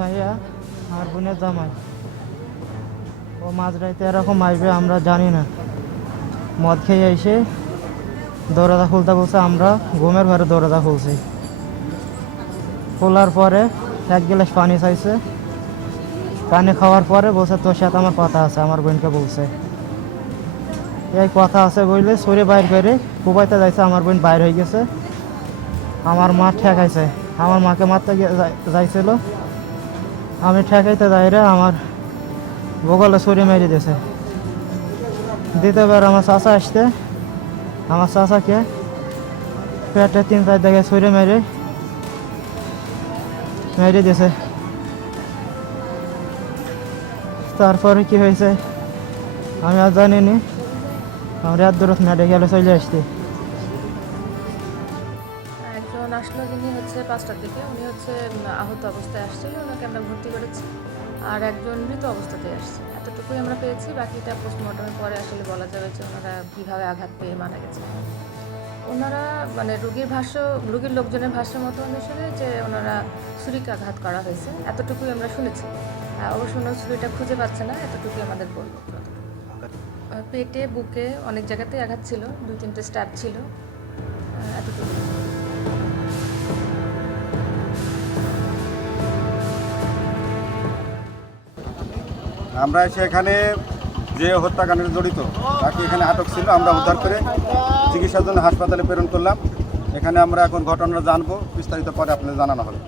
ভাইয়া আর বোনের জামাই, ও মাঝরাইতে এরকম আসবে আমরা জানি না। মদ খেয়ে এসে দরজা খুলতে বলছে, আমরা ঘুমের ঘরে দরজা খুলছি। খোলার পরে এক গ্লাস পানি চাইছে, পানি খাওয়ার পরে বলছে তোর সাথে আমার কথা আছে, আমার বোনকে বলছে। এই কথা আছে বললে সরে বাইর করে কুবাইতে যাইছে, আমার বোন বাইর হয়ে গেছে। আমার মা ঠেকাইছে, আমার মাকে মারতে যাইছিল, আমি ঠেকাইতে যাইরে আমার বগলে ছুরি মেরে দিয়েছে। দ্বিতীয়বার আমার চাচা আসতে, আমার চাচাকে পেটে 3-4 জায়গায় ছুরি মেরে দিয়েছে। তারপরে কি হয়েছে আমি আর জানিনি। আমরা আর দূরত মেডিকেলে চলে আসছি। একজন আসলো, যিনি হচ্ছে 5টার দিকে, উনি হচ্ছে আহত অবস্থায় আসছিল, ওনাকে আমরা ভর্তি করেছি। আর একজন মৃত অবস্থাতেই আসছে, এতটুকুই আমরা পেয়েছি। বাকিটা পোস্টমর্টমের পরে আসলে বলা যাবে যে ওনারা কীভাবে আঘাত পেয়ে মারা গেছে। ওনারা মানে রোগীর লোকজনের ভাষ্য মতো অনুসারে যে ওনারা ছুরিকে আঘাত করা হয়েছে, এতটুকুই আমরা শুনেছি। অবশ্য ওনার ছুরিটা খুঁজে পাচ্ছে না, এতটুকুই আমাদের বলল। পেটে, বুকে অনেক জায়গাতেই আঘাত ছিল, 2-3টে স্টার ছিল, এতটুকু। আমরা সেখানে যে হত্যাকাণ্ডে জড়িত তাকে এখানে আটক ছিল, আমরা উদ্ধার করে চিকিৎসার জন্য হাসপাতালে প্রেরণ করলাম। এখানে আমরা এখন ঘটনা জানবো, বিস্তারিত পরে আপনাদের জানানো হবে।